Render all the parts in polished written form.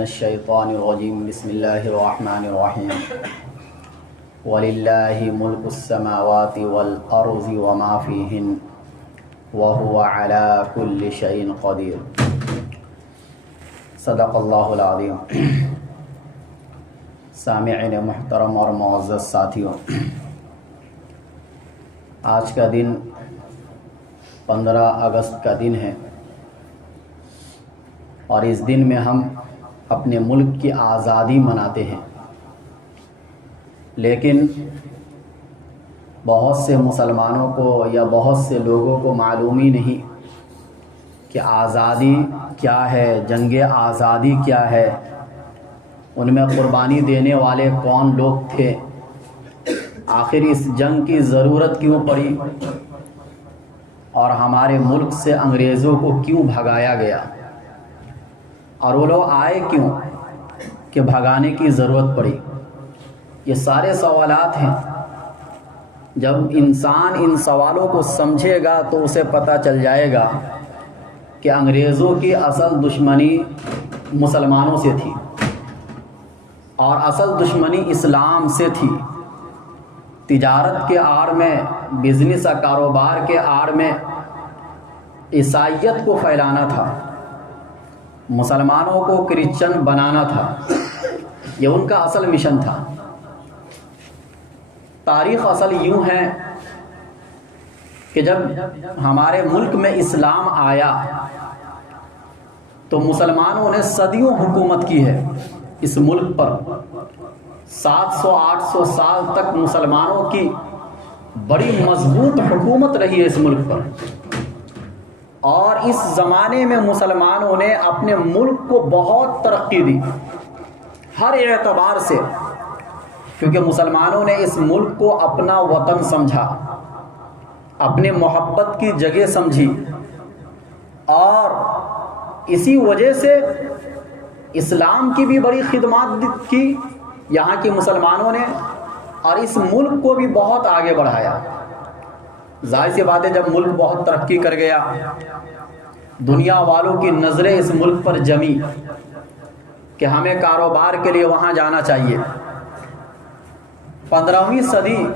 من الشیطان الرجیم بسم اللہ الرحمن الرحیم وَلِلَّهِ مُلْكُ السَّمَاوَاتِ وَالْأَرْضِ وَمَا فِيهِنَّ وَهُوَ عَلَى كُلِّ شَيْءٍ قَدِيرٌ۔ صدق اللہ العظیم۔ سامعین محترم اور معزز ساتھیوں، آج کا دن 15 اگست کا دن ہے اور اس دن میں ہم اپنے ملک کی آزادی مناتے ہیں، لیکن بہت سے مسلمانوں کو یا بہت سے لوگوں کو معلوم ہی نہیں کہ آزادی کیا ہے، جنگ آزادی کیا ہے، ان میں قربانی دینے والے کون لوگ تھے، آخر اس جنگ کی ضرورت کیوں پڑی اور ہمارے ملک سے انگریزوں کو کیوں بھگایا گیا، اور وہ لوگ آئے کیوں کہ بھگانے کی ضرورت پڑی۔ یہ سارے سوالات ہیں۔ جب انسان ان سوالوں کو سمجھے گا تو اسے پتہ چل جائے گا کہ انگریزوں کی اصل دشمنی مسلمانوں سے تھی اور اصل دشمنی اسلام سے تھی۔ تجارت کے آڑ میں، بزنس اور کاروبار کے آڑ میں عیسائیت کو پھیلانا تھا، مسلمانوں کو کرسچن بنانا تھا، یہ ان کا اصل مشن تھا۔ تاریخ اصل یوں ہے کہ جب ہمارے ملک میں اسلام آیا تو مسلمانوں نے صدیوں حکومت کی ہے اس ملک پر۔ 700-800 سال تک مسلمانوں کی بڑی مضبوط حکومت رہی ہے اس ملک پر، اور اس زمانے میں مسلمانوں نے اپنے ملک کو بہت ترقی دی ہر اعتبار سے، کیونکہ مسلمانوں نے اس ملک کو اپنا وطن سمجھا، اپنے محبت کی جگہ سمجھی، اور اسی وجہ سے اسلام کی بھی بڑی خدمات کی یہاں کے مسلمانوں نے، اور اس ملک کو بھی بہت آگے بڑھایا۔ ظاہر سی بات ہے، جب ملک بہت ترقی کر گیا، دنیا والوں کی نظریں اس ملک پر جمی کہ ہمیں کاروبار کے لیے وہاں جانا چاہیے۔ 15ویں صدی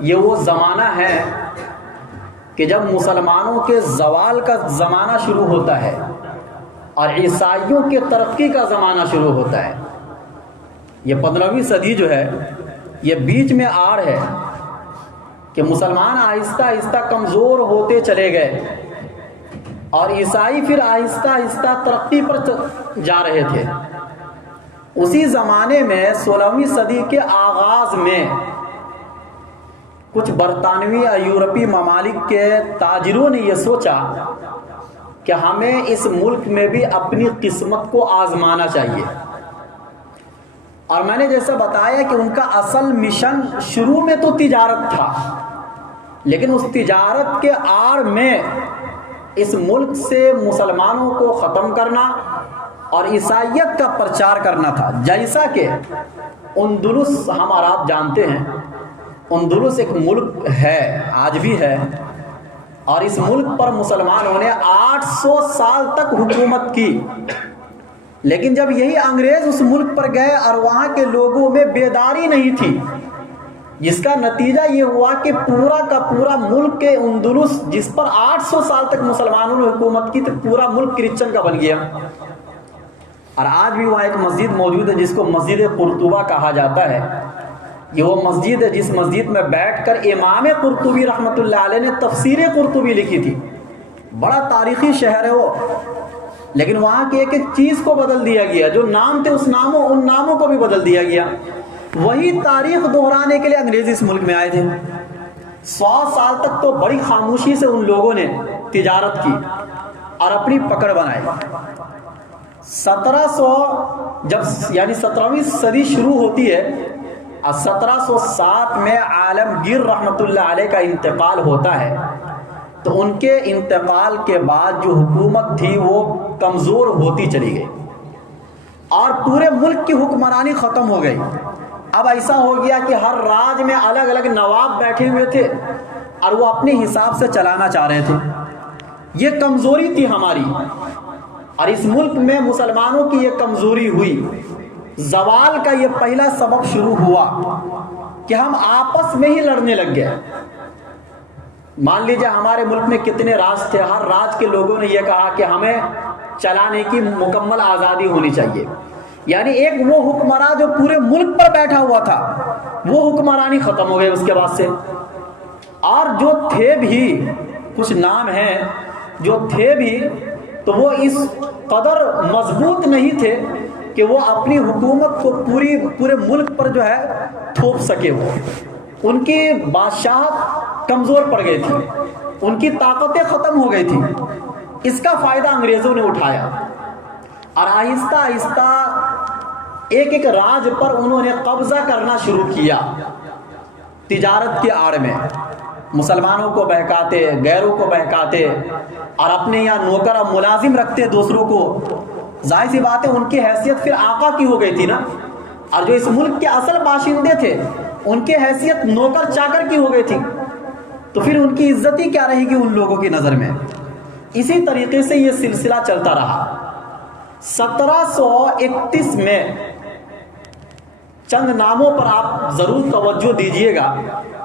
یہ وہ زمانہ ہے کہ جب مسلمانوں کے زوال کا زمانہ شروع ہوتا ہے اور عیسائیوں کے ترقی کا زمانہ شروع ہوتا ہے۔ یہ 15ویں صدی جو ہے یہ بیچ میں آڑ ہے کہ مسلمان آہستہ آہستہ کمزور ہوتے چلے گئے اور عیسائی پھر آہستہ آہستہ ترقی پر جا رہے تھے۔ اسی زمانے میں 16ویں صدی کے آغاز میں کچھ برطانوی اور یورپی ممالک کے تاجروں نے یہ سوچا کہ ہمیں اس ملک میں بھی اپنی قسمت کو آزمانا چاہیے، اور میں نے جیسا بتایا کہ ان کا اصل مشن شروع میں تو تجارت تھا، لیکن اس تجارت کے آڑ میں اس ملک سے مسلمانوں کو ختم کرنا اور عیسائیت کا پرچار کرنا تھا۔ جیسا کہ اندلس ہم اور آپ جانتے ہیں، اندلس ایک ملک ہے، آج بھی ہے، اور اس ملک پر مسلمانوں نے 800 سال تک حکومت کی، لیکن جب یہی انگریز اس ملک پر گئے اور وہاں کے لوگوں میں بیداری نہیں تھی، جس کا نتیجہ یہ ہوا کہ پورا کا پورا ملک کے اندلس جس پر 800 سال تک مسلمانوں نے حکومت کی تو پورا ملک کرسچن کا بن گیا۔ اور آج بھی وہاں ایک مسجد موجود ہے جس کو مسجد قرطبہ کہا جاتا ہے۔ یہ وہ مسجد ہے جس مسجد میں بیٹھ کر امام قرطبی رحمۃ اللہ علیہ نے تفسیر قرطبی لکھی تھی۔ بڑا تاریخی شہر ہے وہ، لیکن وہاں کی ایک ایک چیز کو بدل دیا گیا، جو نام تھے ان ناموں کو بھی بدل دیا گیا۔ وہی تاریخ دہرانے کے لیے انگریز اس ملک میں آئے تھے۔ 100 سال تک تو بڑی خاموشی سے ان لوگوں نے تجارت کی اور اپنی پکڑ بنائی۔ 17ویں صدی شروع ہوتی ہے اور 1707 میں عالمگیر رحمۃ اللہ علیہ کا انتقال ہوتا ہے، تو ان کے انتقال کے بعد جو حکومت تھی وہ کمزور ہوتی چلی گئی اور پورے ملک کی حکمرانی ختم ہو گئی۔ اب ایسا ہو گیا کہ ہر راج میں الگ الگ نواب بیٹھے ہوئے تھے اور وہ اپنے حساب سے چلانا چاہ رہے تھے۔ یہ کمزوری تھی ہماری، اور اس ملک میں مسلمانوں کی یہ کمزوری ہوئی، زوال کا یہ پہلا سبب شروع ہوا کہ ہم آپس میں ہی لڑنے لگ گئے۔ مان لیجئے ہمارے ملک میں کتنے راج تھے، ہر راج کے لوگوں نے یہ کہا کہ ہمیں چلانے کی مکمل آزادی ہونی چاہیے، یعنی ایک وہ حکمراں جو پورے ملک پر بیٹھا ہوا تھا وہ حکمرانی ختم ہو گئے اس کے بعد سے۔ اور جو تھے بھی کچھ نام ہیں جو تھے بھی تو وہ اس قدر مضبوط نہیں تھے کہ وہ اپنی حکومت کو پورے ملک پر جو ہے تھوپ سکے۔ ان کی بادشاہت کمزور پڑ گئی تھی، ان کی طاقتیں ختم ہو گئی تھی۔ اس کا فائدہ انگریزوں نے اٹھایا اور آہستہ آہستہ ایک ایک راج پر انہوں نے قبضہ کرنا شروع کیا، تجارت کی آڑ میں مسلمانوں کو بہکاتے، غیروں کو بہکاتے، اور اپنے یہاں نوکر اور ملازم رکھتے دوسروں کو۔ ظاہر سی بات ہے ان کی حیثیت پھر آقا کی ہو گئی تھی نا، اور جو اس ملک کے اصل باشندے تھے ان کی حیثیت نوکر چاکر کی ہو گئی تھی، تو پھر ان کی عزت ہی کیا رہے گی ان لوگوں کی نظر میں۔ اسی طریقے سے یہ سلسلہ چلتا رہا۔ 1731 میں چند ناموں پر آپ ضرور توجہ دیجئے گا،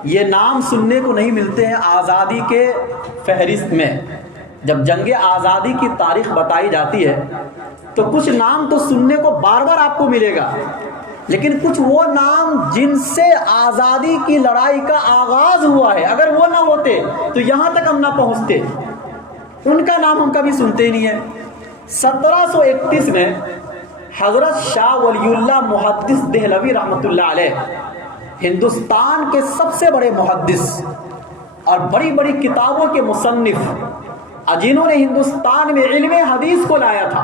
یہ نام سننے کو نہیں ملتے ہیں آزادی کے فہرست میں۔ جب جنگ آزادی کی تاریخ بتائی جاتی ہے تو کچھ نام تو سننے کو بار بار آپ کو ملے گا، لیکن کچھ وہ نام جن سے آزادی کی لڑائی کا آغاز ہوا ہے، اگر وہ نہ ہوتے تو یہاں تک ہم نہ پہنچتے، ان کا نام ہم کبھی سنتے نہیں ہیں۔ 1731 میں حضرت شاہ ولی اللہ محدث دہلوی رحمۃ اللہ علیہ، ہندوستان کے سب سے بڑے محدث اور بڑی بڑی کتابوں کے مصنف، جنہوں نے ہندوستان میں علم حدیث کو لایا تھا،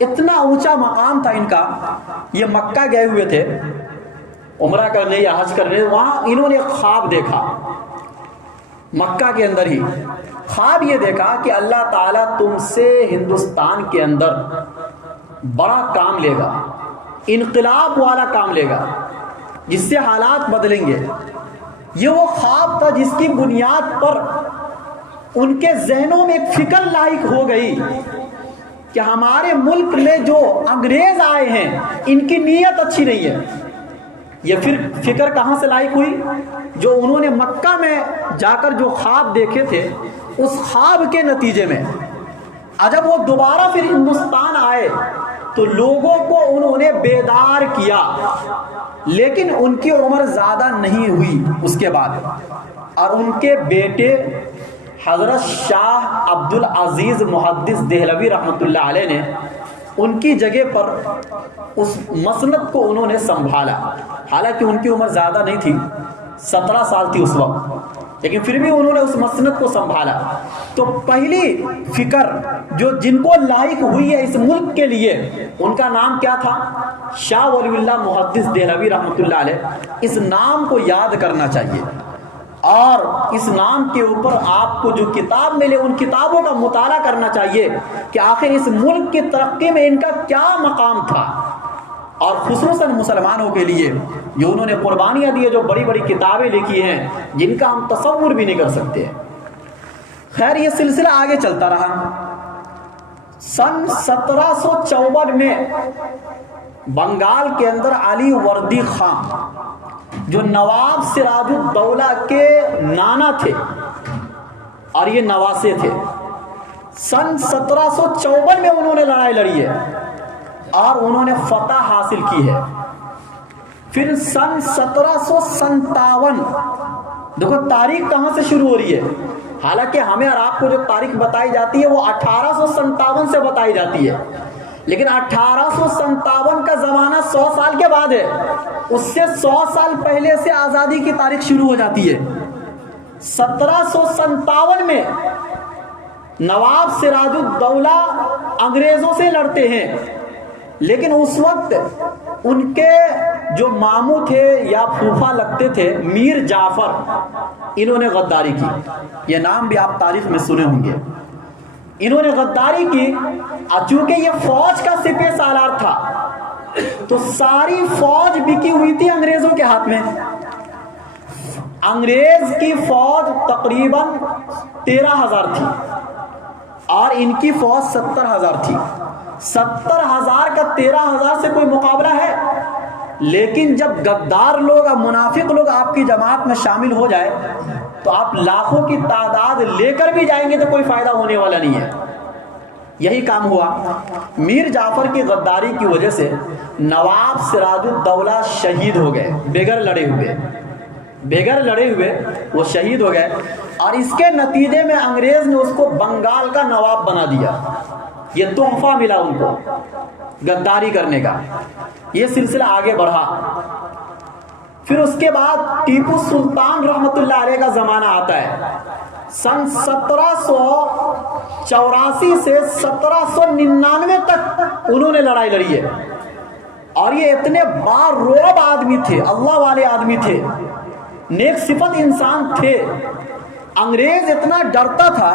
اتنا اونچا مقام تھا ان کا۔ یہ مکہ گئے ہوئے تھے عمرہ کرنے یا حج کرنے، وہاں انہوں نے خواب دیکھا، مکہ کے اندر ہی خواب یہ دیکھا کہ اللہ تعالیٰ تم سے ہندوستان کے اندر بڑا کام لے گا، انقلاب والا کام لے گا جس سے حالات بدلیں گے۔ یہ وہ خواب تھا جس کی بنیاد پر ان کے ذہنوں میں ایک فکر لاحق ہو گئی کہ ہمارے ملک میں جو انگریز آئے ہیں ان کی نیت اچھی نہیں ہے۔ یہ پھر فکر کہاں سے لاحق ہوئی؟ جو انہوں نے مکہ میں جا کر جو خواب دیکھے تھے اس خواب کے نتیجے میں جب وہ دوبارہ پھر ہندوستان آئے تو لوگوں کو انہوں نے بیدار کیا، لیکن ان کی عمر زیادہ نہیں ہوئی اس کے بعد، اور ان کے بیٹے حضرت شاہ عبد العزیز محدث دہلوی رحمۃ اللہ علیہ نے ان کی جگہ پر اس مسند کو انہوں نے سنبھالا۔ حالانکہ ان کی عمر زیادہ نہیں تھی، 17 سال تھی اس وقت، لیکن پھر بھی انہوں نے اس مسند کو سنبھالا۔ تو پہلی فکر جو جن کو لاحق ہوئی ہے اس ملک کے لیے، ان کا نام کیا تھا؟ شاہ ولی اللہ محدث دہلوی رحمۃ اللہ علیہ۔ اس نام کو یاد کرنا چاہیے، اور اس نام کے اوپر آپ کو جو کتاب ملے ان کتابوں کا مطالعہ کرنا چاہیے کہ آخر اس ملک کی ترقی میں ان کا کیا مقام تھا، اور خصوصاً مسلمانوں کے لیے جو انہوں نے قربانیاں دی، جو بڑی بڑی کتابیں لکھی ہیں جن کا ہم تصور بھی نہیں کر سکتے۔ خیر یہ سلسلہ آگے چلتا رہا۔ سن 1754 میں بنگال کے اندر علی وردی خان جو نواب سراج الدولہ کے نانا تھے اور یہ نواسے تھے، سن 1754 میں انہوں نے لڑائی لڑی ہے اور انہوں نے فتح حاصل کی ہے۔ پھر سن 1757، دیکھو تاریخ کہاں سے شروع ہو رہی ہے، حالانکہ ہمیں اور آپ کو جو تاریخ بتائی جاتی ہے وہ 1857 سے بتائی جاتی ہے، لیکن 1857 کا زمانہ 100 سال کے بعد ہے، اس سے 100 سال پہلے سے آزادی کی تاریخ شروع ہو جاتی ہے۔ 1757 میں نواب سراج الدولہ انگریزوں سے لڑتے ہیں، لیکن اس وقت ان کے جو ماموں تھے یا پھوپھا لگتے تھے میر جعفر، انہوں نے غداری کی، یہ نام بھی آپ تاریخ میں سنے ہوں گے۔ انہوں نے غداری کی، چونکہ یہ فوج کا سپہ سالار تھا تو ساری فوج بکی ہوئی تھی انگریزوں کے ہاتھ میں۔ انگریز کی فوج تقریباً 13,000 تھی اور ان کی فوج 70,000 تھی. 70,000 کا 13,000 سے کوئی مقابلہ ہے؟ لیکن جب غدار لوگ اور منافق لوگ آپ کی جماعت میں شامل ہو جائے تو آپ لاکھوں کی تعداد لے کر بھی جائیں گے تو کوئی فائدہ ہونے والا نہیں ہے. یہی کام ہوا. میر جعفر کی غداری کی وجہ سے نواب سراج الدولہ شہید ہو گئے، بغیر لڑے ہوئے وہ شہید ہو گئے. اور اس کے نتیجے میں انگریز نے اس کو بنگال کا نواب بنا دیا. یہ تحفہ ملا ان کو غداری کرنے کا. یہ سلسلہ آگے بڑھا. پھر اس کے بعد ٹیپو سلطان رحمت اللہ علیہ کا زمانہ آتا ہے. سن 1784 سے 1799 تک انہوں نے لڑائی لڑی ہے. اور یہ اتنے باروب آدمی تھے، اللہ والے آدمی تھے، نیک صفت انسان تھے. انگریز اتنا ڈرتا تھا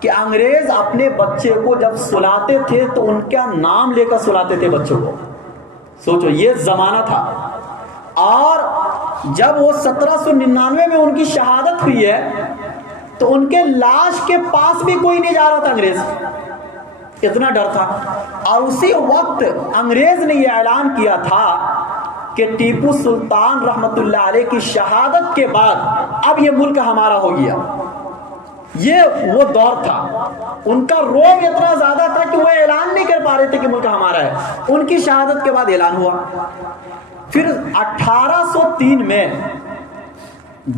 کہ انگریز اپنے بچے کو جب سلاتے تھے تو ان کا نام لے کر سلاتے تھے بچوں کو. سوچو یہ زمانہ تھا. اور جب وہ 1799 میں ان کی شہادت ہوئی ہے تو ان کے لاش کے پاس بھی کوئی نہیں جا رہا تھا. انگریز اتنا ڈر تھا. اور اسی وقت انگریز نے یہ اعلان کیا تھا کہ ٹیپو سلطان رحمت اللہ علیہ کی شہادت کے بعد اب یہ ملک ہمارا ہو گیا. یہ وہ دور تھا. ان کا روب اتنا زیادہ تھا کہ وہ اعلان نہیں کر پا رہے تھے کہ ملک ہمارا ہے. ان کی شہادت کے بعد اعلان ہوا. پھر 1803 میں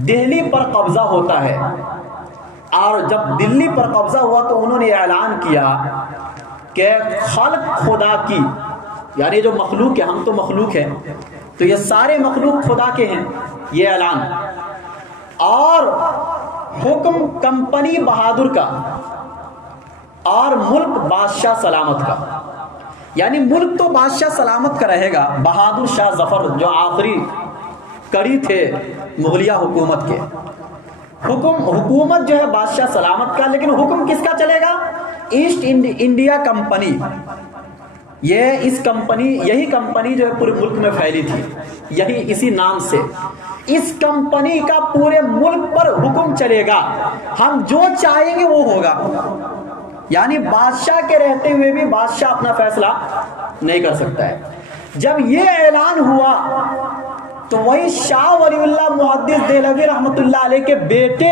دہلی پر قبضہ ہوتا ہے. اور جب دلی پر قبضہ ہوا تو انہوں نے اعلان کیا کہ خلق خدا کی، یعنی جو مخلوق ہے، ہم تو مخلوق ہیں تو یہ سارے مخلوق خدا کے ہیں، یہ اعلان. اور حکم کمپنی بہادر کا اور ملک بادشاہ سلامت کا. یعنی ملک تو بادشاہ سلامت کا رہے گا. بہادر شاہ ظفر جو آخری کڑی تھے مغلیہ حکومت کے، حکومت جو ہے بادشاہ سلامت کا، لیکن حکم کس کا چلے گا؟ East India company. یہی کمپنی جو ہے پورے ملک میں پھیلی تھی، اسی نام سے. اس کمپنی کا پورے ملک پر حکم چلے گا. ہم جو چاہیں گے وہ ہوگا. یعنی بادشاہ کے رہتے ہوئے بھی بادشاہ اپنا فیصلہ نہیں کر سکتا ہے. جب یہ اعلان ہوا تو وہی شاہ ولی اللہ محدث دہلوی رحمت اللہ علیہ کے بیٹے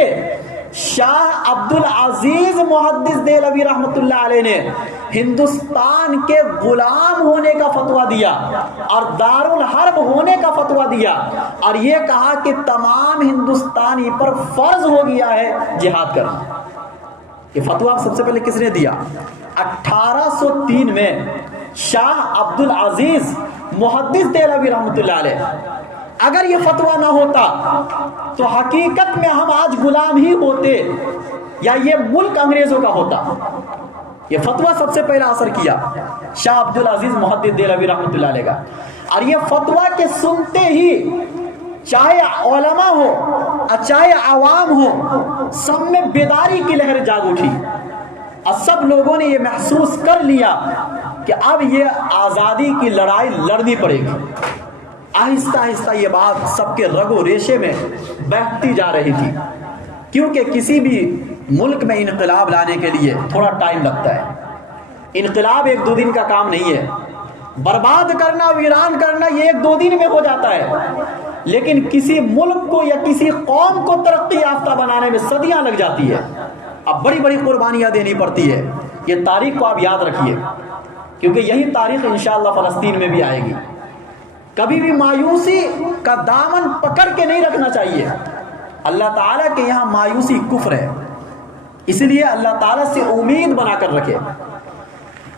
شاہ عبد العزیز محدث دہلوی رحمت اللہ علیہ نے ہندوستان کے غلام ہونے کا فتویٰ دیا اور دارالحرب ہونے کا فتویٰ دیا. اور یہ کہا کہ تمام ہندوستانی پر فرض ہو گیا ہے جہاد کرنا. یہ فتویٰ سب سے پہلے کس نے دیا؟ 1803 میں شاہ عبد العزیز محدث دہلوی رحمت اللہ علیہ. اگر یہ فتویٰ نہ ہوتا تو حقیقت میں ہم آج غلام ہی ہوتے یا یہ ملک انگریزوں کا ہوتا. یہ فتویٰ سب سے پہلا اثر کیا شاہ عبد العزیز محدث دہلوی رحمت اللہ علیہ کا. اور یہ فتویٰ کے سنتے ہی چاہے علماء ہو اور چاہے عوام ہو، سب میں بیداری کی لہر جاگ اٹھی. اور سب لوگوں نے یہ محسوس کر لیا کہ اب یہ آزادی کی لڑائی لڑنی پڑے گی. آہستہ آہستہ یہ بات سب کے رگ و ریشے میں بہتی جا رہی تھی. کیونکہ کسی بھی ملک میں انقلاب لانے کے لیے تھوڑا ٹائم لگتا ہے. انقلاب 1-2 دن کا کام نہیں ہے. برباد کرنا، ویران کرنا یہ 1-2 دن میں ہو جاتا ہے. لیکن کسی ملک کو یا کسی قوم کو ترقی یافتہ بنانے میں صدیاں لگ جاتی ہے. اب بڑی بڑی قربانیاں دینی پڑتی ہے. یہ تاریخ کو آپ یاد رکھیے، کیونکہ یہی تاریخ انشاءاللہ فلسطین میں بھی آئے گی. کبھی بھی مایوسی کا دامن پکڑ کے نہیں رکھنا چاہیے. اللہ تعالیٰ کے یہاں مایوسی کفر ہے، اس لیے اللہ تعالیٰ سے امید بنا کر رکھے.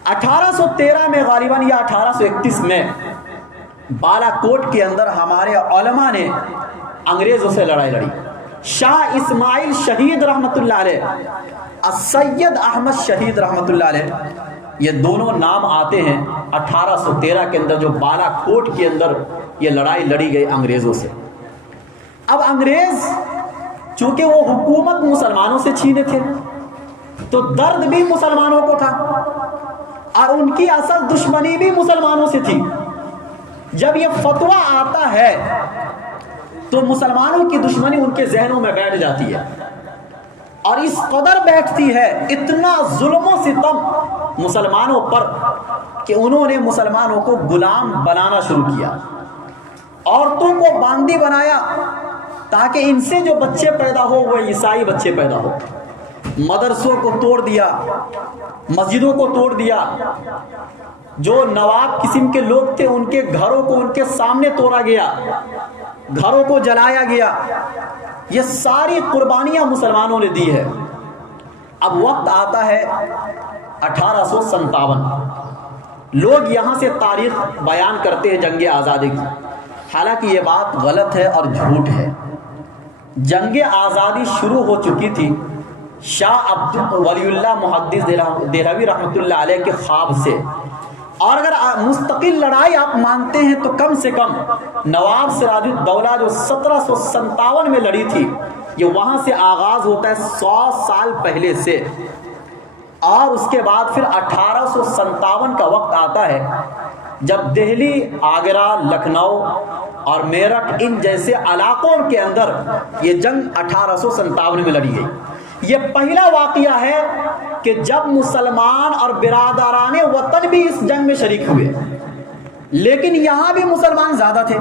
1813 میں غالباً یا 1831 میں بالا کوٹ کے اندر ہمارے علماء نے انگریزوں سے لڑائی لڑی. شاہ اسماعیل شہید رحمت اللہ علیہ، سید احمد شہید رحمت اللہ علیہ، یہ دونوں نام آتے ہیں 1813 کے اندر جو بالا کوٹ کے اندر یہ لڑائی لڑی گئی انگریزوں سے. اب انگریز چونکہ وہ حکومت مسلمانوں سے چھینے تھے تو درد بھی مسلمانوں کو تھا اور ان کی اصل دشمنی بھی مسلمانوں سے تھی. جب یہ فتویٰ آتا ہے تو مسلمانوں کی دشمنی ان کے ذہنوں میں بیٹھ جاتی ہے. اور اس قدر بیٹھتی ہے اتنا ظلم و ستم مسلمانوں پر کہ انہوں نے مسلمانوں کو غلام بنانا شروع کیا، عورتوں کو باندی بنایا تاکہ ان سے جو بچے پیدا ہو وہ عیسائی بچے پیدا ہو، مدرسوں کو توڑ دیا، مسجدوں کو توڑ دیا، جو نواب قسم کے لوگ تھے ان کے گھروں کو ان کے سامنے توڑا گیا، گھروں کو جلایا گیا۔ یہ ساری قربانیاں مسلمانوں نے دی ہے۔ اب وقت آتا ہے 1857، لوگ یہاں سے تاریخ بیان کرتے ہیں جنگ آزادی کی، حالانکہ یہ بات غلط ہے اور جھوٹ ہے۔ جنگ آزادی شروع ہو چکی تھی شاہ عبد ولی اللہ محدث دہلوی رحمۃ اللہ علیہ کے خواب سے، اور اگر مستقل لڑائی آپ مانتے ہیں تو کم سے کم نواب سراج الدولہ جو 1757 میں لڑی تھی، یہ وہاں سے آغاز ہوتا ہے 100 سال پہلے سے، اور اس کے بعد پھر 1857 کا وقت آتا ہے جب دہلی، آگرہ، لکھنؤ اور میرٹھ ان جیسے علاقوں کے اندر یہ جنگ 1857 میں لڑی گئی۔ یہ پہلا واقعہ ہے کہ جب مسلمان اور برادران وطن بھی اس جنگ میں شریک ہوئے، لیکن یہاں بھی مسلمان زیادہ تھے۔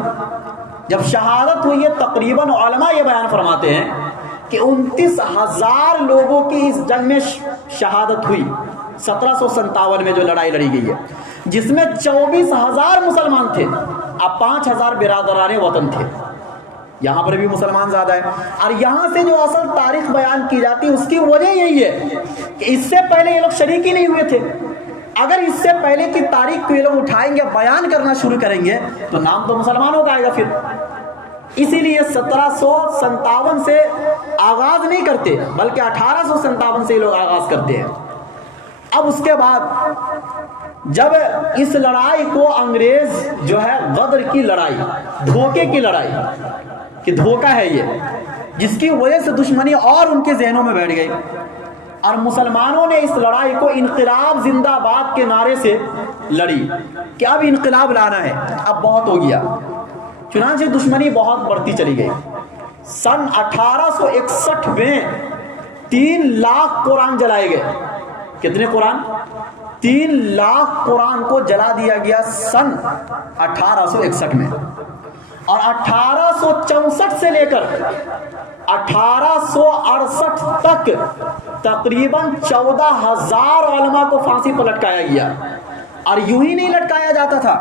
جب شہادت ہوئی ہے، تقریباً علماء یہ بیان فرماتے ہیں کہ 29,000 لوگوں کی اس جنگ میں شہادت ہوئی 1757 میں جو لڑائی لڑی گئی ہے، جس میں 24,000 مسلمان تھے، اب 5,000 برادران وطن تھے۔ یہاں پر بھی مسلمان زیادہ ہے، اور یہاں سے جو اصل تاریخ بیان کی جاتی ہے اس کی وجہ یہی ہے کہ اس سے پہلے یہ لوگ شریک ہی نہیں ہوئے تھے۔ اگر اس سے پہلے کی تاریخ کو یہ لوگ اٹھائیں گے، بیان کرنا شروع کریں گے تو نام تو مسلمانوں کا آئے گا پھر۔ اسی لیے 1757 سے آغاز نہیں کرتے، بلکہ 1857 سے یہ لوگ آغاز کرتے ہیں۔ اب اس کے بعد جب اس لڑائی کو انگریز جو ہے غدر کی لڑائی، دھوکے کی لڑائی، کہ دھوکہ ہے یہ، جس کی وجہ سے دشمنی اور ان کے ذہنوں میں بیٹھ گئی، اور مسلمانوں نے اس لڑائی کو انقلاب زندہ باد کے نعرے سے لڑی کہ اب انقلاب لانا ہے، اب بہت ہو گیا۔ چنانچہ دشمنی بہت بڑھتی چلی گئی۔ سن 1861 میں 3 لاکھ قرآن جلائے گئے۔ کتنے قرآن؟ 3 لاکھ قرآن کو جلا دیا گیا سن 1861 میں، اور 1864 سے لے کر 1868 تک تقریباً 14,000 علماء کو پھانسی پر لٹکایا گیا۔ اور یوں ہی نہیں لٹکایا جاتا تھا،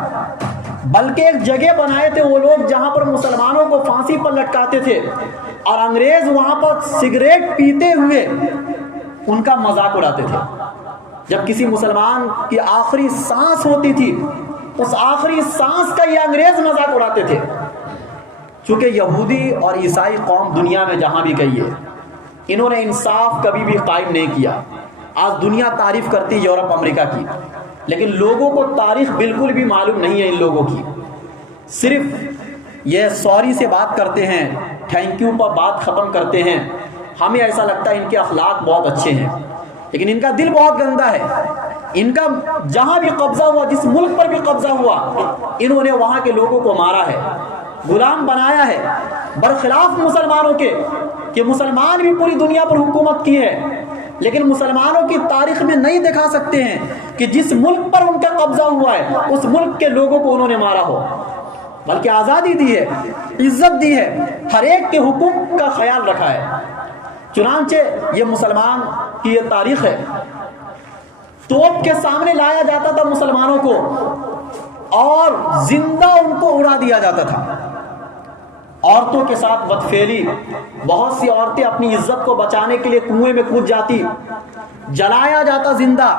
بلکہ ایک جگہ بنائے تھے وہ لوگ جہاں پر مسلمانوں کو پھانسی پر لٹکاتے تھے، اور انگریز وہاں پر سگریٹ پیتے ہوئے ان کا مذاق اڑاتے تھے۔ جب کسی مسلمان کی آخری سانس ہوتی تھی، اس آخری سانس کا یہ انگریز مذاق اڑاتے تھے۔ چونکہ یہودی اور عیسائی قوم دنیا میں جہاں بھی گئی ہے، انہوں نے انصاف کبھی بھی قائم نہیں کیا۔ آج دنیا تعریف کرتی یورپ امریکہ کی، لیکن لوگوں کو تاریخ بالکل بھی معلوم نہیں ہے ان لوگوں کی۔ صرف یہ سوری سے بات کرتے ہیں، تھینک یو پر بات ختم کرتے ہیں۔ ہمیں ایسا لگتا ہے ان کے اخلاق بہت اچھے ہیں، لیکن ان کا دل بہت گندا ہے۔ ان کا جہاں بھی قبضہ ہوا، جس ملک پر بھی قبضہ ہوا، انہوں نے وہاں کے لوگوں کو مارا ہے، غلام بنایا ہے، برخلاف مسلمانوں کے کہ مسلمان بھی پوری دنیا پر حکومت کی ہے، لیکن مسلمانوں کی تاریخ میں نہیں دکھا سکتے ہیں کہ جس ملک پر ان کا قبضہ ہوا ہے اس ملک کے لوگوں کو انہوں نے مارا ہو، بلکہ آزادی دی ہے، عزت دی ہے، ہر ایک کے حقوق کا خیال رکھا ہے۔ چنانچہ یہ مسلمان کی یہ تاریخ ہے۔ توپ کے سامنے لایا جاتا تھا مسلمانوں کو اور زندہ ان کو اڑا دیا جاتا تھا۔ عورتوں کے ساتھ بدفعلی، بہت سی عورتیں اپنی عزت کو بچانے کے لیے کنویں میں کود جاتی، جلایا جاتا زندہ،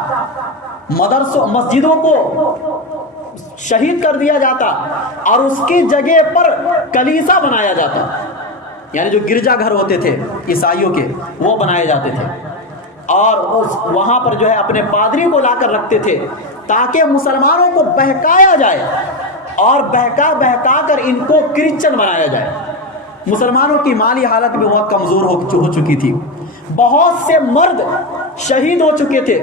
مدرسوں مسجدوں کو شہید کر دیا جاتا، اور اس کی جگہ پر کلیسا بنایا جاتا، یعنی جو گرجا گھر ہوتے تھے عیسائیوں کے وہ بنائے جاتے تھے، اور وہاں پر جو ہے اپنے پادری کو لا کر رکھتے تھے تاکہ مسلمانوں کو بہکایا جائے اور بہکا کر ان کو کرسچن بنایا جائے۔ مسلمانوں کی مالی حالت بھی بہت کمزور ہو چکی تھی، بہت سے مرد شہید ہو چکے تھے،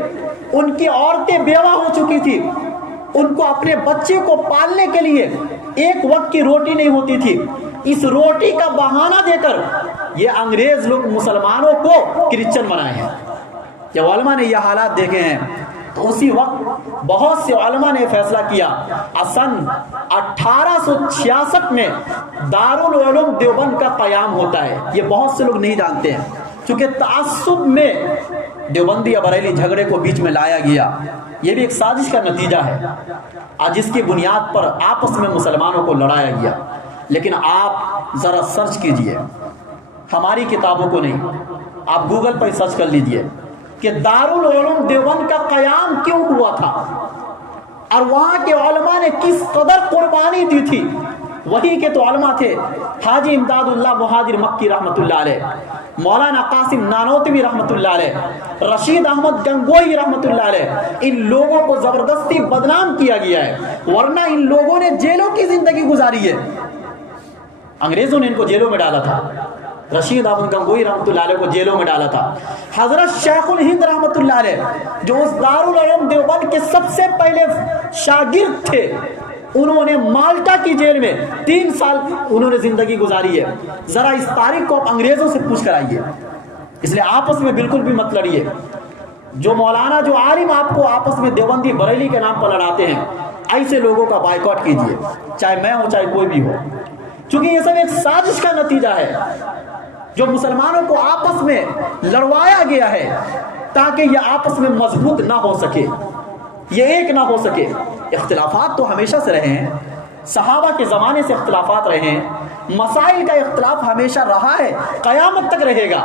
ان کی عورتیں بیوہ ہو چکی تھی، ان کو اپنے بچے کو پالنے کے لیے ایک وقت کی روٹی نہیں ہوتی تھی۔ اس روٹی کا بہانہ دے کر یہ انگریز لوگ مسلمانوں کو کرسچن بنائے ہیں. جب علماء نے یہ حالات دیکھے ہیں تو اسی وقت بہت سے علماء نے فیصلہ کیا. سن 1866 میں دارالعلوم دیوبند کا قیام ہوتا ہے. یہ بہت سے لوگ نہیں جانتے ہیں کیونکہ تعصب میں دیوبندی یا بریلی جھگڑے کو بیچ میں لایا گیا. یہ بھی ایک سازش کا نتیجہ ہے جس کی بنیاد پر آپس میں مسلمانوں کو لڑایا گیا. لیکن آپ ذرا سرچ کیجئے, ہماری کتابوں کو نہیں, آپ گوگل پر سرچ کر لیجئے کہ دارالعلوم دیوبند کا قیام کیوں ہوا تھا اور وہاں کے علماء نے کس قدر قربانی دی تھی. وہی کے تو علماء تھے حاجی امداد اللہ مہاجر مکی رحمۃ اللہ علیہ, مولانا قاسم نانوتوی رحمۃ اللہ علیہ, رشید احمد گنگوئی رحمۃ اللہ علیہ. ان لوگوں کو زبردستی بدنام کیا گیا ہے, ورنہ ان لوگوں نے جیلوں کی زندگی گزاری ہے. انگریزوں نے ان کو جیلوں میں ڈالا تھا. رشید احمد گنگوئی رحمۃ اللہ علیہ کو جیلوں میں ڈالا تھا. حضرت شیخ الہند رحمۃ اللہ علیہ جو اس دارالعلوم دیوبند کے سب سے پہلے شاگرد تھے, انہوں نے مالٹا کی جیل میں 3 سال انہوں نے زندگی گزاری ہے. ذرا اس تاریخ کو آپ انگریزوں سے پوچھ کر آئیے. اس لیے آپس میں بالکل بھی مت لڑیے. جو مولانا جو عالم آپ کو آپس میں دیوبندی بریلی کے نام پر لڑاتے ہیں, ایسے لوگوں کا بائیکاٹ کیجیے, چاہے میں ہوں چاہے کوئی بھی ہو, کیونکہ یہ سب ایک سازش کا نتیجہ ہے جو مسلمانوں کو آپس میں لڑوایا گیا ہے تاکہ یہ آپس میں مضبوط نہ ہو سکے, یہ ایک نہ ہو سکے. اختلافات تو ہمیشہ سے رہے ہیں, صحابہ کے زمانے سے اختلافات رہے ہیں, مسائل کا اختلاف ہمیشہ رہا ہے, قیامت تک رہے گا.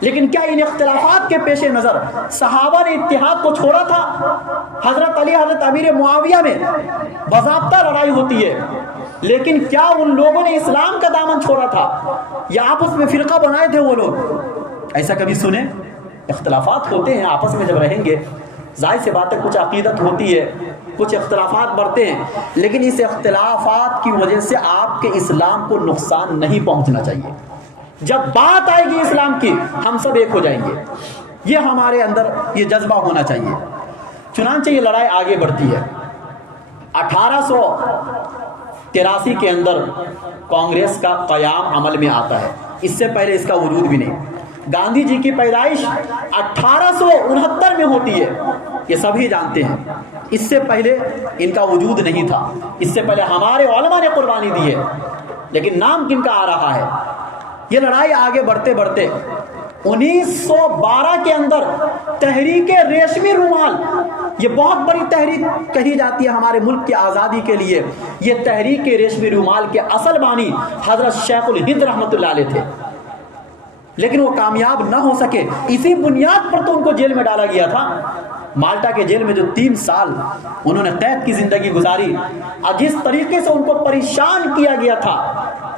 لیکن کیا ان اختلافات کے پیش نظر صحابہ نے اتحاد کو چھوڑا تھا؟ حضرت علی حضرت امیر معاویہ میں باضابطہ لڑائی ہوتی ہے, لیکن کیا ان لوگوں نے اسلام کا دامن چھوڑا تھا یا آپس میں فرقہ بنائے تھے وہ لوگ؟ ایسا کبھی سنیں؟ اختلافات ہوتے ہیں آپس میں جب رہیں گے, ظاہر سی بات ہے کچھ عقیدت ہوتی ہے, کچھ اختلافات بڑھتے ہیں, لیکن اس اختلافات کی وجہ سے آپ کے اسلام کو نقصان نہیں پہنچنا چاہیے. جب بات آئے گی اسلام کی ہم سب ایک ہو جائیں گے, یہ ہمارے اندر یہ جذبہ ہونا چاہیے. چنانچہ یہ لڑائی آگے بڑھتی ہے. 1883 کے اندر کانگریس کا قیام عمل میں آتا ہے. اس سے پہلے اس کا وجود بھی نہیں. گاندھی جی کی پیدائش 1869 میں ہوتی ہے, یہ سبھی جانتے ہیں. اس سے پہلے ان کا وجود نہیں تھا. اس سے پہلے ہمارے علماء نے قربانی دی ہے, لیکن نام کن کا آ رہا ہے. یہ لڑائی آگے بڑھتے بڑھتے 1912 کے اندر تحریک ریشمی رومال, یہ بہت بڑی تحریک کہی جاتی ہے ہمارے ملک کی آزادی کے لیے. یہ تحریک ریشمی رومال کے اصل بانی حضرت شیخ الہند رحمۃ اللہ علیہ تھے, لیکن وہ کامیاب نہ ہو سکے. اسی بنیاد پر تو ان کو جیل میں ڈالا گیا تھا. مالٹا کے جیل میں جو 3 سال انہوں نے قید کی زندگی گزاری, اور جس طریقے سے ان کو پریشان کیا گیا تھا,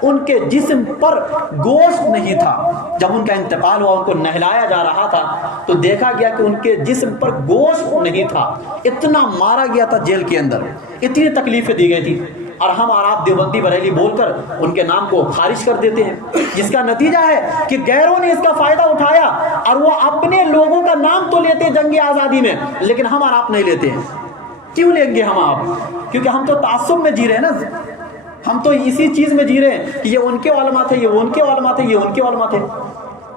ان کے جسم پر گوشت نہیں تھا. جب ان کا انتقال ہوا ان کو نہلایا جا رہا تھا تو دیکھا گیا کہ ان کے جسم پر گوشت نہیں تھا. اتنا مارا گیا تھا جیل کے اندر, اتنی تکلیفیں دی گئی تھی. اور ہم اور آپ دیوبندی بریلی بول کر ان کے نام کو خارج کر دیتے ہیں, جس کا نتیجہ ہے کہ غیروں نے اس کا فائدہ اٹھایا اور وہ اپنے لوگوں کا نام تو لیتے جنگ آزادی میں, لیکن ہم اور آپ نہیں لیتے ہیں. کیوں لیں گے ہم آپ؟ کیونکہ ہم تو تعصب میں جی رہے ہیں نا. ہم تو اسی چیز میں جی رہے ہیں کہ یہ ان کے علماء تھے, یہ ان کے علماء تھے, یہ ان کے علماء تھے.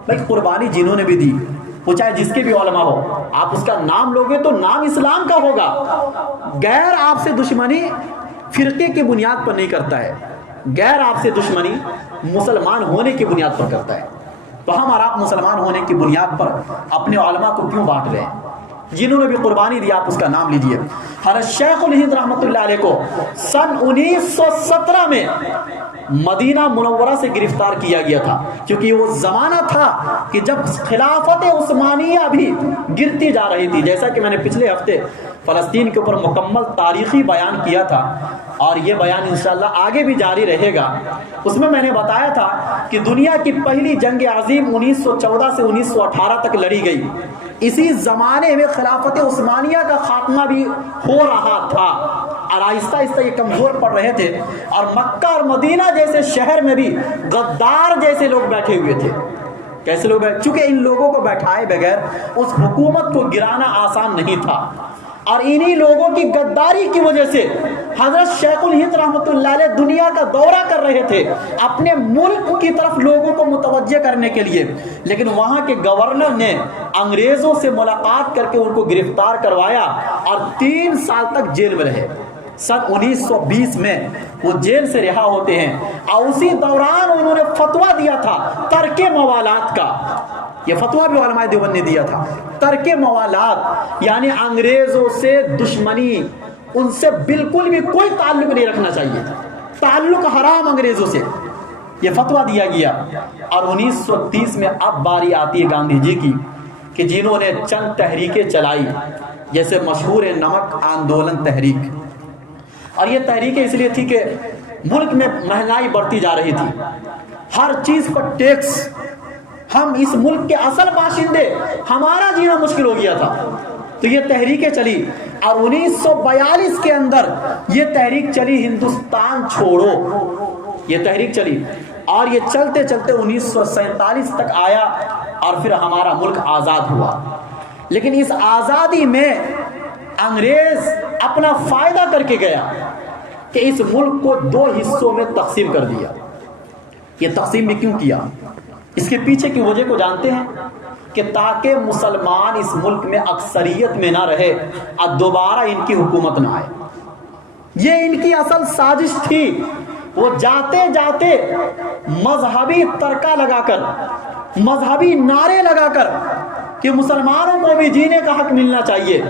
بھائی قربانی جنہوں نے بھی دی, وہ چاہے جس کے بھی علماء ہو, آپ اس کا نام لوگے تو نام اسلام کا ہوگا. غیر آپ سے دشمنی فرقے کی بنیاد پر نہیں کرتا ہے, غیر آپ سے دشمنی مسلمان ہونے کی بنیاد پر کرتا ہے. تو ہم اور آپ مسلمان ہونے کی بنیاد پر اپنے علماء کو کیوں بانٹ رہے ہیں؟ جنہوں نے بھی قربانی دی آپ اس کا نام لیجئے. حضرت شیخ الہند رحمۃ اللہ علیہ کو سن 1917 میں مدینہ منورہ سے گرفتار کیا گیا تھا, کیونکہ وہ زمانہ تھا کہ جب خلافت عثمانیہ بھی گرتی جا رہی تھی. جیسا کہ میں نے پچھلے ہفتے فلسطین کے اوپر مکمل تاریخی بیان کیا تھا, اور یہ بیان انشاءاللہ آگے بھی جاری رہے گا. اس میں نے بتایا تھا کہ دنیا کی پہلی جنگ عظیم 1914 سے 1918 تک لڑی گئی. اسی زمانے میں خلافت عثمانیہ کا خاتمہ بھی ہو رہا تھا, اور آہستہ آہستہ یہ کمزور پڑ رہے تھے. اور مکہ اور مدینہ جیسے شہر میں بھی غدار جیسے لوگ بیٹھے ہوئے تھے. کیسے لوگ چونکہ ان لوگوں کو بیٹھائے بغیر اس حکومت کو گرانا آسان نہیں تھا. اور انہی لوگوں کی غداری کی وجہ سے حضرت شیخ الہند رحمۃ اللہ علیہ دنیا کا دورہ کر رہے تھے اپنے ملک کی طرف لوگوں کو متوجہ کرنے کے لیے، لیکن وہاں کے گورنر نے انگریزوں سے ملاقات کر کے ان کو گرفتار کروایا اور 3 سال تک جیل میں رہے۔ سن 1920 میں وہ جیل سے رہا ہوتے ہیں، اور اسی دوران انہوں نے فتویٰ دیا تھا ترک موالات کا۔ یہ فتویٰ بھی علماء دیوبند نے دیا تھا، ترک موالات یعنی انگریزوں سے دشمنی، ان سے بالکل بھی کوئی تعلق نہیں رکھنا چاہیے، تعلق حرام انگریزوں سے، یہ فتویٰ دیا گیا۔ اور 1930 میں اب باری آتی ہے گاندھی جی کی کہ جنہوں نے چند تحریکیں چلائی، جیسے مشہور ہے نمک آندولن تحریک۔ اور یہ تحریکیں اس لیے تھی کہ ملک میں مہنگائی بڑھتی جا رہی تھی، ہر چیز پر ٹیکس، ہم اس ملک کے اصل باشندے، ہمارا جینا مشکل ہو گیا تھا، تو یہ تحریکیں چلی۔ اور 1942 کے اندر یہ تحریک چلی ہندوستان چھوڑو، یہ تحریک چلی، اور یہ چلتے چلتے 1947 تک آیا، اور پھر ہمارا ملک آزاد ہوا۔ لیکن اس آزادی میں انگریز اپنا فائدہ کر کے گیا کہ اس ملک کو 2 حصوں میں تقسیم کر دیا۔ یہ تقسیم بھی کیوں کیا؟ اس کے پیچھے کی وجہ کو جانتے ہیں کہ تاکہ مسلمان اس ملک میں اکثریت میں نہ رہے اور دوبارہ ان کی حکومت نہ آئے۔ یہ ان کی اصل سازش تھی۔ وہ جاتے جاتے مذہبی ترکہ لگا کر، مذہبی نعرے لگا کر کہ مسلمانوں کو بھی جینے کا حق ملنا چاہیے،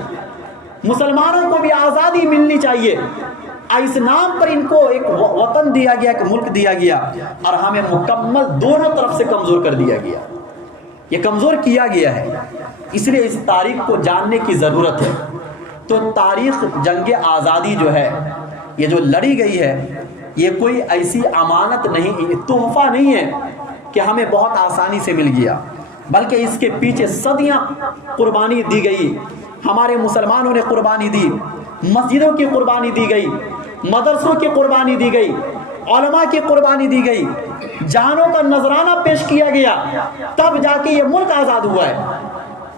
مسلمانوں کو بھی آزادی ملنی چاہیے، اس نام پر ان کو ایک وطن دیا گیا، ایک ملک دیا گیا، اور ہمیں مکمل دونوں طرف سے کمزور کر دیا گیا۔ یہ کمزور کیا گیا ہے، اس لیے اس تاریخ کو جاننے کی ضرورت ہے۔ تو تاریخ جنگ آزادی جو ہے، یہ جو لڑی گئی ہے، یہ کوئی ایسی امانت نہیں، تحفہ نہیں ہے کہ ہمیں بہت آسانی سے مل گیا، بلکہ اس کے پیچھے صدیاں قربانی دی گئی۔ ہمارے مسلمانوں نے قربانی دی، مسجدوں کی قربانی دی گئی، مدرسوں کی قربانی دی گئی، علماء کی قربانی دی گئی، جانوں کا نذرانہ پیش کیا گیا، تب جا کے یہ ملک آزاد ہوا ہے۔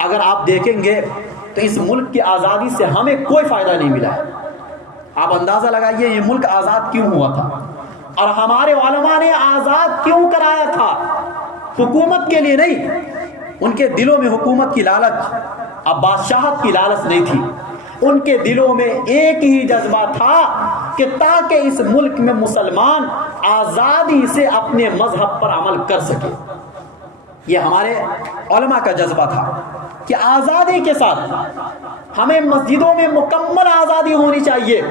اگر آپ دیکھیں گے تو اس ملک کی آزادی سے ہمیں کوئی فائدہ نہیں ملا ہے۔ آپ اندازہ لگائیے یہ ملک آزاد کیوں ہوا تھا، اور ہمارے علماء نے آزاد کیوں کرایا تھا؟ حکومت کے لیے نہیں، ان کے دلوں میں حکومت کی لالچ، اب بادشاہت کی لالچ نہیں تھی، ان کے دلوں میں ایک ہی جذبہ تھا کہ تاکہ اس ملک میں مسلمان آزادی سے اپنے مذہب پر عمل کر سکے۔ یہ ہمارے علماء کا جذبہ تھا کہ آزادی کے ساتھ ہمیں مسجدوں میں مکمل آزادی ہونی چاہیے،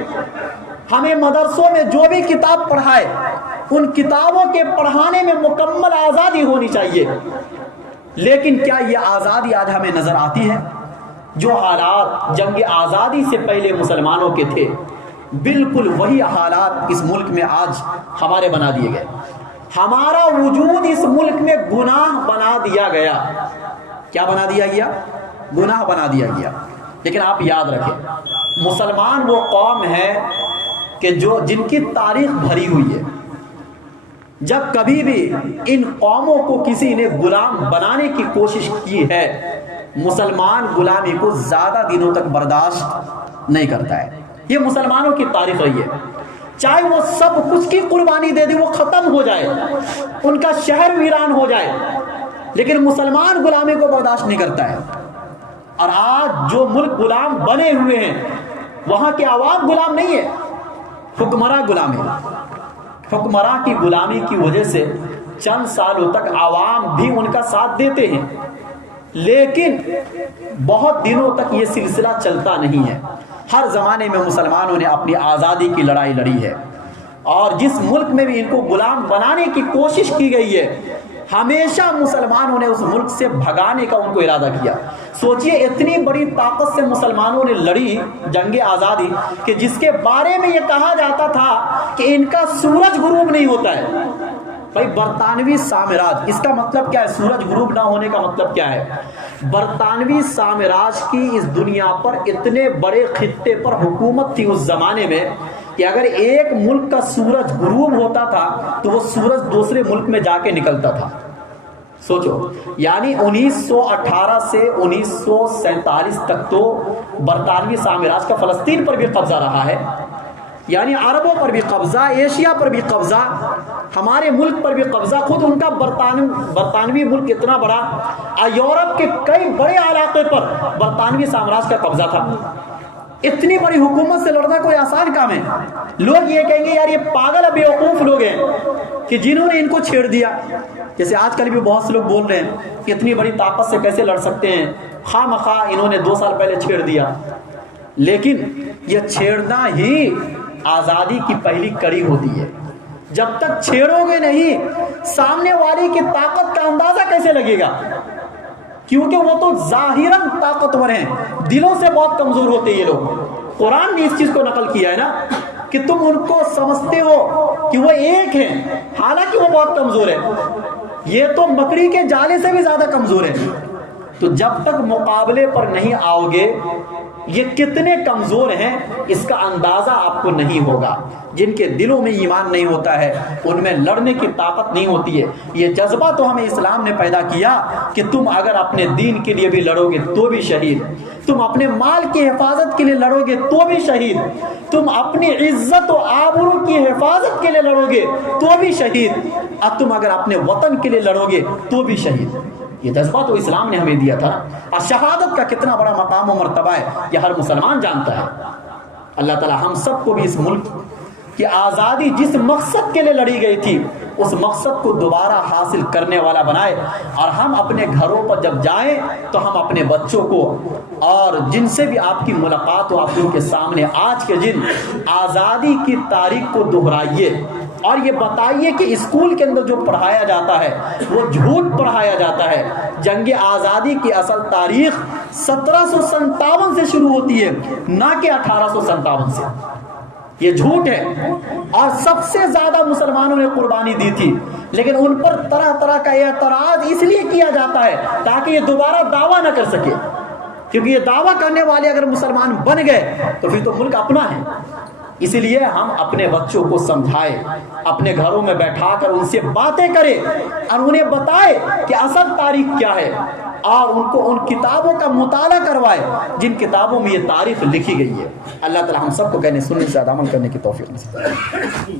ہمیں مدرسوں میں جو بھی کتاب پڑھائے ان کتابوں کے پڑھانے میں مکمل آزادی ہونی چاہیے۔ لیکن کیا یہ آزادی آج ہمیں نظر آتی ہے؟ جو حالات جنگ آزادی سے پہلے مسلمانوں کے تھے، بالکل وہی حالات اس ملک میں آج ہمارے بنا دیے گئے۔ ہمارا وجود اس ملک میں گناہ بنا دیا گیا۔ کیا بنا دیا گیا؟ گناہ بنا دیا گیا۔ لیکن آپ یاد رکھیں، مسلمان وہ قوم ہے کہ جن کی تاریخ بھری ہوئی ہے۔ جب کبھی بھی ان قوموں کو کسی نے غلام بنانے کی کوشش کی ہے، مسلمان غلامی کو زیادہ دنوں تک برداشت نہیں کرتا ہے۔ یہ مسلمانوں کی تاریخ رہی ہے، چاہے وہ سب کچھ کی قربانی دے دے، وہ ختم ہو جائے، ان کا شہر ویران ہو جائے، لیکن مسلمان غلامی کو برداشت نہیں کرتا ہے۔ اور آج جو ملک غلام بنے ہوئے ہیں، وہاں کے عوام غلام نہیں ہے، حکمراں غلام ہے۔ حکمراں کی غلامی کی وجہ سے چند سالوں تک عوام بھی ان کا ساتھ دیتے ہیں، لیکن بہت دنوں تک یہ سلسلہ چلتا نہیں ہے۔ ہر زمانے میں مسلمانوں نے اپنی آزادی کی لڑائی لڑی ہے، اور جس ملک میں بھی ان کو غلام بنانے کی کوشش کی گئی ہے، ہمیشہ مسلمانوں نے اس ملک سے بھگانے کا ان کو ارادہ کیا۔ سوچئے اتنی بڑی طاقت سے مسلمانوں نے لڑی جنگ آزادی کہ جس کے بارے میں یہ کہا جاتا تھا کہ ان کا سورج غروب نہیں ہوتا ہے۔ بھائی برطانوی سامراج، اس کا مطلب کیا ہے؟ سورج غروب نہ ہونے کا مطلب کیا ہے؟ برطانوی سامراج کی اس دنیا پر اتنے بڑے خطے پر حکومت تھی اس زمانے میں کہ اگر ایک ملک کا سورج غروب ہوتا تھا تو وہ سورج دوسرے ملک میں جا کے نکلتا تھا۔ سوچو، یعنی 1918 سے 1947 تک تو برطانوی سامراج کا فلسطین پر بھی قبضہ رہا ہے، یعنی عربوں پر بھی قبضہ، ایشیا پر بھی قبضہ، ہمارے ملک پر بھی قبضہ. خود ان کا برطانوی ملک اتنا بڑا، یورپ کے کئی بڑے علاقے پر برطانوی سامراج کا قبضہ تھا. اتنی بڑی حکومت سے لڑنا کوئی آسان کام ہے؟ لوگ یہ کہیں گے یار یہ پاگل بیوقوف لوگ ہیں کہ جنہوں نے ان کو چھیڑ دیا. جیسے آج کل بھی بہت سے لوگ بول رہے ہیں کہ اتنی بڑی طاقت سے کیسے لڑ سکتے ہیں، خواہ مخواہ انہوں نے 2 سال پہلے چھیڑ دیا. لیکن یہ چھیڑنا ہی آزادی کی پہلی کڑی ہوتی ہے. جب تک چھیڑو گے نہیں، سامنے والے کی طاقت کا اندازہ کیسے لگے گا؟ کیونکہ وہ تو ظاہراً طاقتور ہیں، دلوں سے بہت کمزور ہوتے یہ لوگ. قرآن نے اس چیز کو نقل کیا ہے نا کہ تم ان کو سمجھتے ہو کہ وہ ایک ہیں، حالانکہ وہ بہت کمزور ہے. یہ تو مکڑی کے جالے سے بھی زیادہ کمزور ہے. تو جب تک مقابلے پر نہیں آؤ گے یہ کتنے کمزور ہیں اس کا اندازہ آپ کو نہیں ہوگا. جن کے دلوں میں ایمان نہیں ہوتا ہے ان میں لڑنے کی طاقت نہیں ہوتی ہے. یہ جذبہ تو ہمیں اسلام نے پیدا کیا کہ تم اگر اپنے دین کے لیے بھی لڑو گے تو بھی شہید، تم اپنے مال کی حفاظت کے لیے لڑو گے تو بھی شہید، تم اپنی عزت و آبرو کی حفاظت کے لیے لڑو گے تو بھی شہید، اور تم اگر اپنے وطن کے لیے لڑو گے تو بھی شہید. یہ جذبہ تو اسلام نے ہمیں دیا تھا. اور شہادت کا کتنا بڑا مقام و مرتبہ ہے یہ ہر مسلمان جانتا ہے. اللہ تعالی ہم سب کو بھی اس ملک کی آزادی جس مقصد کے لیے لڑی گئی تھی اس مقصد کو دوبارہ حاصل کرنے والا بنائے. اور ہم اپنے گھروں پر جب جائیں تو ہم اپنے بچوں کو اور جن سے بھی آپ کی ملاقات ہو آپ ان کے سامنے آج کے دن آزادی کی تاریخ کو دہرائیے اور یہ بتائیے کہ اسکول کے اندر جو پڑھایا جاتا ہے وہ جھوٹ پڑھایا جاتا ہے. جنگ آزادی کی اصل تاریخ 1757 سے شروع ہوتی ہے، نہ کہ 1857 سے. یہ جھوٹ ہے اور سب سے زیادہ مسلمانوں نے قربانی دی تھی، لیکن ان پر طرح طرح کا اعتراض اس لیے کیا جاتا ہے تاکہ یہ دوبارہ دعویٰ نہ کر سکے. کیونکہ یہ دعویٰ کرنے والے اگر مسلمان بن گئے تو پھر تو ملک اپنا ہے. اسی لیے ہم اپنے بچوں کو سمجھائے، اپنے گھروں میں بیٹھا کر ان سے باتیں کریں اور انہیں بتائے کہ اصل تاریخ کیا ہے، اور ان کو ان کتابوں کا مطالعہ کروائے جن کتابوں میں یہ تاریخ لکھی گئی ہے. اللہ تعالی ہم سب کو کہنے سننے سے عمل کرنے کی توفیق نصیب فرمائے.